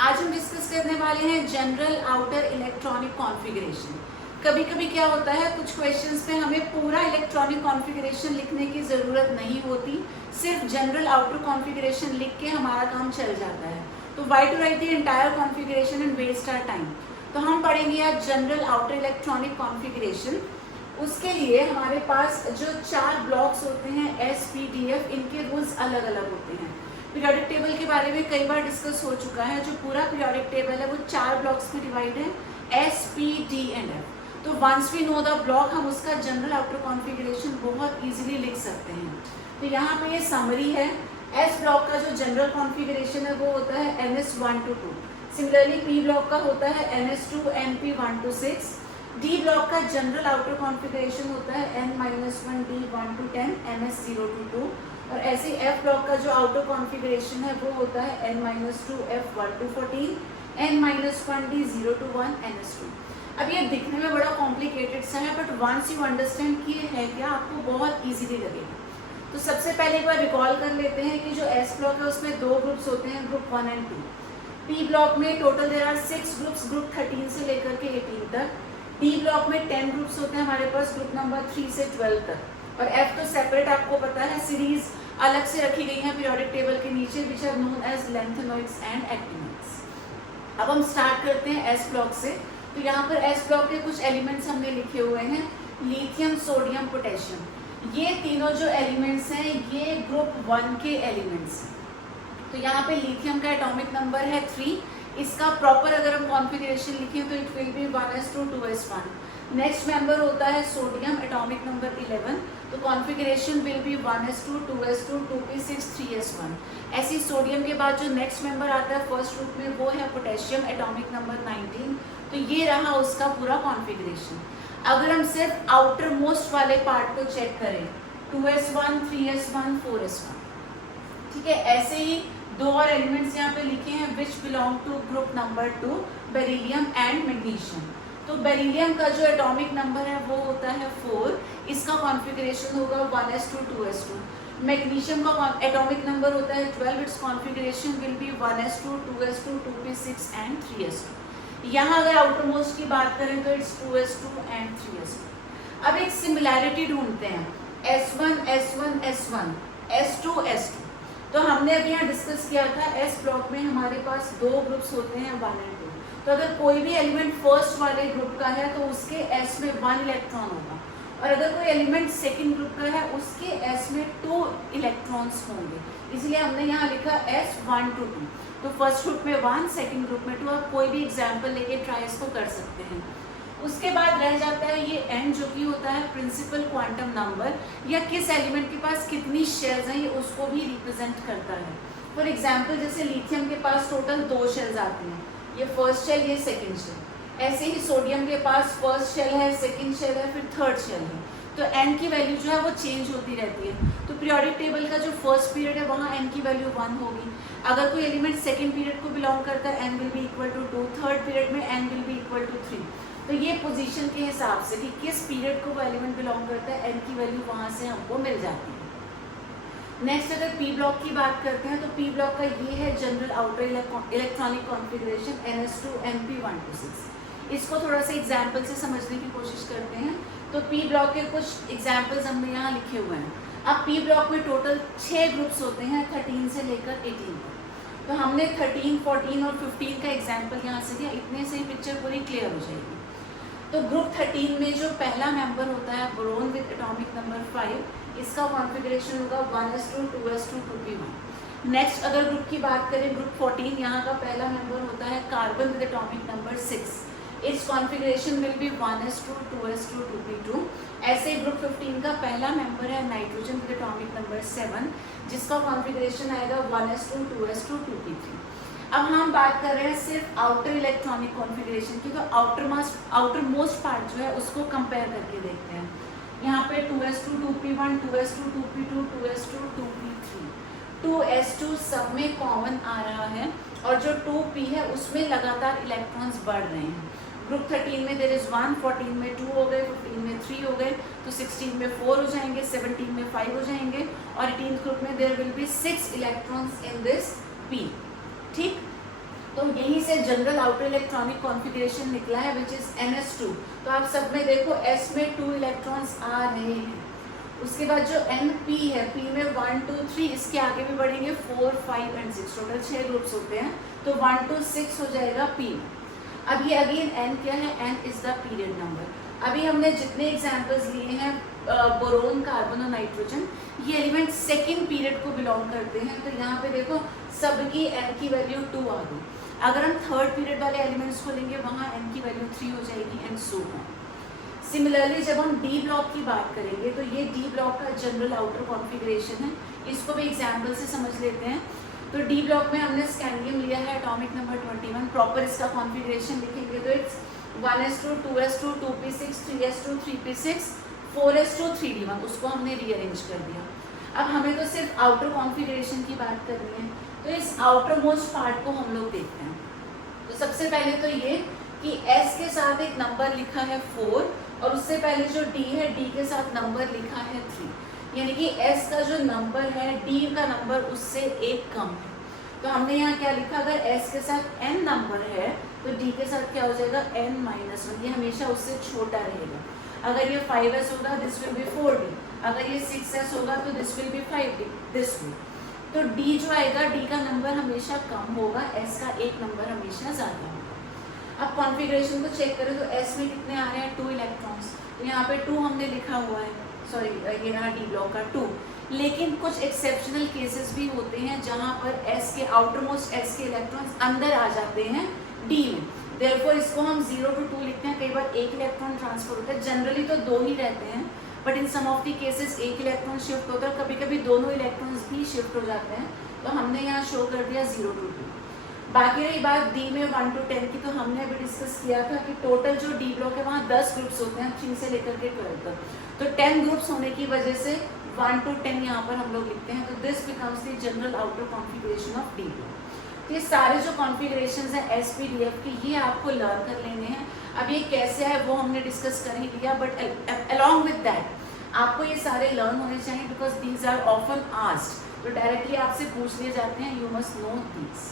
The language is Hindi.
आज हम डिस्कस करने वाले हैं जनरल आउटर इलेक्ट्रॉनिक कॉन्फ़िगरेशन। कभी कभी क्या होता है, कुछ क्वेश्चंस पे हमें पूरा इलेक्ट्रॉनिक कॉन्फ़िगरेशन लिखने की ज़रूरत नहीं होती, सिर्फ जनरल आउटर कॉन्फ़िगरेशन लिख के हमारा काम चल जाता है। तो why to write the entire configuration and waste our time. तो हम पढ़ेंगे आज जनरल आउटर इलेक्ट्रॉनिक कॉन्फ़िगरेशन। उसके लिए हमारे पास जो 4 ब्लॉक्स होते हैं SPDF, इनके रूल्स अलग अलग होते हैं। पीरियोडिक टेबल के बारे में कई बार डिस्कस हो चुका है। जो पूरा पीरियोडिक टेबल है वो 4 ब्लॉक्स में डिवाइड है, S, P, D and F। तो once we know the block, हम उसका जनरल आउटर कॉन्फ़िगरेशन बहुत इजीली लिख सकते हैं। तो यहाँ पे ये समरी है। S ब्लॉक का जो जनरल कॉन्फ़िगरेशन है वो होता है NS1 to 2। Similarly P block का होता है NS2 NP 1 to 6। D block का जनरल आउटर कॉन्फ़िगरेशन होता है N-1 D 1 to 10 NS 0 to 2। और ऐसे F ब्लॉक का जो आउटर कॉन्फ़िगरेशन है वो होता है N-2 F 1 to 14 N-1 D 0 to 1 NS 2। अब ये दिखने में बड़ा कॉम्प्लिकेटेड सा है, बट वंस यू अंडरस्टैंड कि ये है क्या, आपको बहुत ईजीली लगेगा। तो सबसे पहले एक बार रिकॉल कर लेते हैं कि जो S ब्लॉक है उसमें 2 ग्रुप्स होते हैं, ग्रुप 1 एंड 2। P ब्लॉक में total there are 6 groups, group 13 से लेकर के 18 तक। D ब्लॉक में 10 ग्रुप्स होते हैं हमारे पास, ग्रुप नंबर 3 से 12 तक। और F तो सेपरेट आपको पता है, सीरीज अलग से रखी गई है पीरियोडिक टेबल के नीचे, which are known as lanthanoids and actinoids. अब हम स्टार्ट करते हैं S ब्लॉक से। तो यहाँ पर S ब्लॉक के कुछ एलिमेंट्स हमने लिखे हुए हैं, लिथियम, सोडियम, पोटेशियम। ये तीनों जो एलिमेंट्स हैं ये ग्रुप 1 के एलिमेंट्स हैं। तो यहाँ पे लिथियम का एटॉमिक नंबर है 3। इसका प्रॉपर अगर हम कॉन्फ़िगरेशन लिखें तो it will be 1s2 2s1। Next member होता है सोडियम, एटॉमिक नंबर 11। तो configuration will be 1s2 2s2 2p6 3s1। ऐसी सोडियम के बाद जो नेक्स्ट मेंबर आता है फर्स्ट ग्रुप में वो है पोटेशियम, एटॉमिक नंबर 19। तो ये रहा उसका पूरा कॉन्फ़िगरेशन। अगर हम सिर्फ आउटर मोस्ट वाले पार्ट को चेक करें, 2s1 3s1 4s1, ठीक है। ऐसे ही 2 और एलिमेंट्स यहाँ पे लिखे हैं which belong to group number 2, beryllium and magnesium. तो बेरिलियम का जो एटॉमिक नंबर है वो होता है 4। इसका कॉन्फ़िगरेशन होगा 1s2 2s2। मैग्नीशियम का एटॉमिक नंबर होता है 12। It's configuration will be 1s2 2s2 2p6 and 3s2। यहाँ अगर आउटर मोस्ट की बात करें तो इट्स 2s2 एंड 3s2। अब एक सिमिलैरिटी ढूंढते हैं, S1 S1 S1 S2 S2। तो हमने अभी यहाँ डिस्कस किया था S ब्लॉक में हमारे पास 2 ग्रुप्स होते हैं 1 एंड 2। तो अगर कोई भी एलिमेंट फर्स्ट वाले ग्रुप का है तो उसके S में 1 इलेक्ट्रॉन होगा, और अगर कोई एलिमेंट सेकंड ग्रुप का है उसके S में 2 इलेक्ट्रॉन्स होंगे। इसलिए हमने यहाँ लिखा S1 to 2। तो फर्स्ट ग्रुप में 1, सेकेंड ग्रुप में 2। आप कोई भी एग्जाम्पल लेके ट्राई इसको कर सकते हैं। उसके बाद रह जाता है ये n, जो कि होता है प्रिंसिपल क्वांटम नंबर, या किस एलिमेंट के पास कितनी शेल्स हैं ये उसको भी रिप्रेजेंट करता है। फॉर एग्जांपल जैसे लिथियम के पास टोटल 2 शेल्स आती हैं, ये फर्स्ट शेल, ये सेकंड शेल। ऐसे ही सोडियम के पास फर्स्ट शेल है, सेकंड शेल है, फिर थर्ड शेल है। तो n की वैल्यू जो है वो चेंज होती रहती है। तो पीरियोडिक टेबल का जो फर्स्ट पीरियड है वहाँ n की वैल्यू 1 होगी। अगर कोई एलिमेंट सेकेंड पीरियड को बिलोंग करता है n will be equal to 2, third period में n will be equal to 3। तो ये पोजीशन के हिसाब से कि किस पीरियड को वो एलिमेंट बिलोंग करता है, n की वैल्यू वहाँ से हमको मिल जाती है। नेक्स्ट अगर P ब्लॉक की बात करते हैं तो P ब्लॉक का ये है general outer electronic configuration NS2 NP 1 to 6। इसको थोड़ा सा एग्जाम्पल से समझने की कोशिश करते हैं। तो P ब्लॉक के कुछ एग्जाम्पल्स हमने यहाँ लिखे हुए हैं। अब P ब्लॉक में टोटल 6 ग्रुप्स होते हैं 13 से लेकर 18 तक। तो हमने 13, 14 और 15 का एग्जाम्पल यहाँ से दिया, इतने से ही पिक्चर पूरी क्लियर हो जाएगी। तो ग्रुप 13 में जो पहला मेंबर होता है बोरोन विद एटॉमिक नंबर 5, इसका कॉन्फ़िगरेशन होगा 1s2 2s2 2p1। नेक्स्ट अगर ग्रुप की बात करें, ग्रुप 14, यहाँ का पहला मेंबर होता है carbon with atomic number 6। It's configuration will be 1s2 2s2 2p2। ऐसे ग्रुप 15 का पहला मेंबर है नाइट्रोजन विद एटॉमिक नंबर 7, जिसका कॉन्फ़िगरेशन आएगा 1s2 2s2 2p3। अब हम बात कर रहे हैं सिर्फ आउटर इलेक्ट्रॉनिक कॉन्फ़िगरेशन की। तो आउटर मोस्ट पार्ट जो है उसको कंपेयर करके देखते हैं। यहाँ पे 2s2 2p1 2s2 2p2 2s2 2p3 2s2 सब में कॉमन आ रहा है, और जो 2p है उसमें लगातार इलेक्ट्रॉन्स बढ़ रहे हैं। ग्रुप 13 में देयर इज 1, 14 में 2 हो गए, 15 में 3 हो गए, तो 16 में 4 हो जाएंगे, 17 में 5 हो जाएंगे, और 18th ग्रुप में there will be 6 electrons in this p। ठीक, तो यहीं से जनरल आउटर इलेक्ट्रॉनिक कॉन्फ़िगरेशन निकला है विच इज NS2। तो आप सब में देखो S में 2 इलेक्ट्रॉन्स आ रहे हैं। उसके बाद जो NP है, P में 1 2 3, इसके आगे भी बढ़ेंगे 4 5 एंड 6, टोटल 6 ग्रुप्स होते हैं, तो 1 2 6 हो जाएगा P। अब ये अगेन N क्या है, N is the period number. अभी हमने जितने एग्जाम्पल्स लिए हैं बोरोन, कार्बन और नाइट्रोजन, ये एलिमेंट सेकेंड पीरियड को बिलोंग करते हैं। तो यहाँ पे देखो सबकी N की वैल्यू 2 आ गई। अगर हम थर्ड पीरियड वाले एलिमेंट्स को लेंगे वहाँ N की वैल्यू 3 हो जाएगी एंड सो ऑन। सिमिलरली जब हम डी ब्लॉक की बात करेंगे तो ये डी ब्लॉक का जनरल आउटर कॉन्फ़िगरेशन है, इसको भी एग्जाम्पल से समझ लेते हैं। तो डी ब्लॉक में हमने स्कैंडियम लिया है एटॉमिक नंबर 21, प्रॉपर इसका कॉन्फ़िगरेशन लिखेंगे तो it's 1s2 2s2 2p6 3s2 3p6 4s2 3d1, उसको हमने रीअरेंज कर दिया। अब हमें तो सिर्फ आउटर कॉन्फ़िगरेशन की बात करनी है, तो इस आउटर मोस्ट पार्ट को हम लोग देखते हैं। तो सबसे पहले तो ये कि S के साथ एक नंबर लिखा है 4 और उससे पहले जो D है, D के साथ नंबर लिखा है 3, यानी कि S का जो नंबर है D का नंबर उससे एक कम है। तो हमने यहाँ क्या लिखा, अगर S के साथ n नंबर है तो D के साथ क्या हो जाएगा n-1, ये हमेशा उससे छोटा रहेगा। अगर ये 5s होगा दिस विल बी 4D, अगर ये 6s होगा तो this will be 5D, this will. तो D जो आएगा, D का नंबर हमेशा कम होगा, S का एक नंबर हमेशा ज़्यादा होगा। अब कॉन्फ़िगरेशन को चेक करें तो S में कितने आ रहे हैं, 2 इलेक्ट्रॉन्स, तो यहाँ पे 2 हमने लिखा हुआ है, सॉरी ये रहा डी ब्लॉक का 2। लेकिन कुछ एक्सेप्शनल केसेस भी होते हैं जहाँ पर S के आउटर मोस्ट S के इलेक्ट्रॉन्स अंदर आ जाते हैं D में, देयरफॉर इसको हम 0 to 2 लिखते हैं। कई बार एक इलेक्ट्रॉन ट्रांसफर होता है, जनरली तो 2 ही रहते हैं, but in some of the cases एक इलेक्ट्रॉन शिफ्ट होता है, कभी कभी दोनों इलेक्ट्रॉन्स भी शिफ्ट हो जाते हैं, तो हमने यहाँ शो कर दिया 0 to 2। बाकी रही बात D में 1 to 10 की, तो हमने अभी डिस्कस किया था कि टोटल जो D ब्लॉक है वहाँ 10 ग्रुप्स होते हैं 3 से लेकर के 12 तक, तो 10 ग्रुप्स होने की वजह से 1 to 10 यहाँ पर हम लोग लिखते हैं। तो this becomes the general outer configuration of D block. ये सारे जो कॉन्फ़िगरेशंस हैं SPDF के, ये आपको लर्न कर लेने हैं। अब ये कैसे है वो हमने डिस्कस कर ही लिया, बट अलॉन्ग विद दैट आपको ये सारे लर्न होने चाहिए, because these are often asked, तो डायरेक्टली आपसे पूछ लिए जाते हैं, यू मस्ट नो दीज।